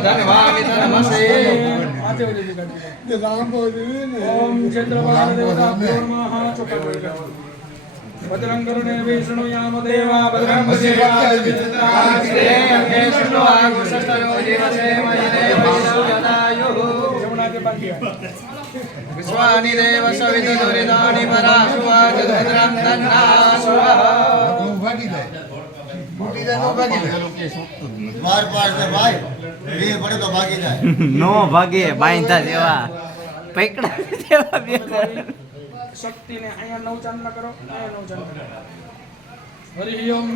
धन्वामि तनमसे ओम चंद्रवान देवताभ्यो नमः भद्रं करुणे विष्णुयाम देवा भद्रं विश्वानि देव सवितुरितानि पराशुवाचन्द्रं तन्नाशुवः बार बार से भाई ये बड़े तो भागी जाए नो भागे बांधा जेवा पकड़ा जेवा शक्ति ने आया नवचंद करो हरि ओम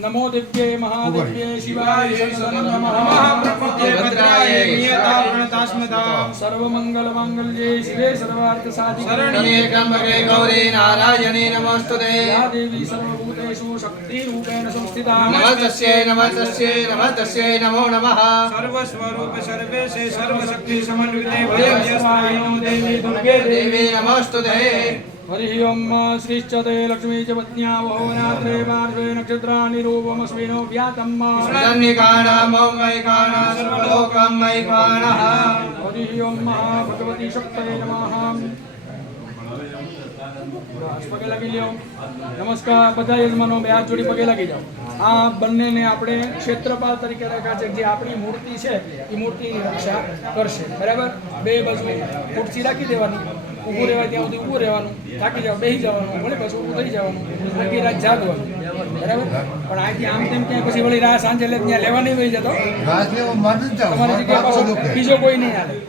नमो दिव्ये महादिव्ये शिवाय नमः महाप्रभुते भद्राय नियता प्रणतास्मता सर्वमंगल मांगल्ये शिवे सर्वार्थ साधिके शरण्ये त्र्यंबके गौरी नारायणी नमोस्तुते या देवी सर्वभूतेषु शक्ति रूपेण संस्थिता नमस्तस्यै नमस्तस्यै नमस्तस्यै नमो नमः सर्वस्वरूप सर्वेशे सर्वशक्ति समन्विते भयस्वाय देवी दुर्गे देवी नमोस्तुते हरि ओम श्रीश्चते लक्ष्मी च पत्न्या वहोरात्रे पार्श्वे नक्षत्राणि रूपमस्मिनो व्यातं सन्निकाणामं वैकाणा सर्वलोकं वैकाणः हरि ओम भगवती शक्तये नमः પગે લાગી લ્યો નમસ્કાર બધા યજમાનો બે હાથ જોડી પગે લાગી જાઓ આ બંનેને આપણે ક્ષેત્રપાલ તરીકે રાખ્યા છે જે આપણી મૂર્તિ છે એ મૂર્તિની રક્ષા કરશે બરાબર બે બાજુ ખુરશી રાખી દેવાની ઊભું રહેવાય ત્યાં સુધી ઊભું રહેવાનું થાકી જાવ બેસી જવાનું વળી પાછું ઊભું થઈ જવાનું આખી રાત જાગવાનું બરાબર પણ અહીંથી આમ તેમ ક્યાંય પછી વળી રાત સાંજે ત્યાં લેવા નહીં વહી જતો તમારી જગ્યાએ પાછો બીજો કોઈ નહીં હાલે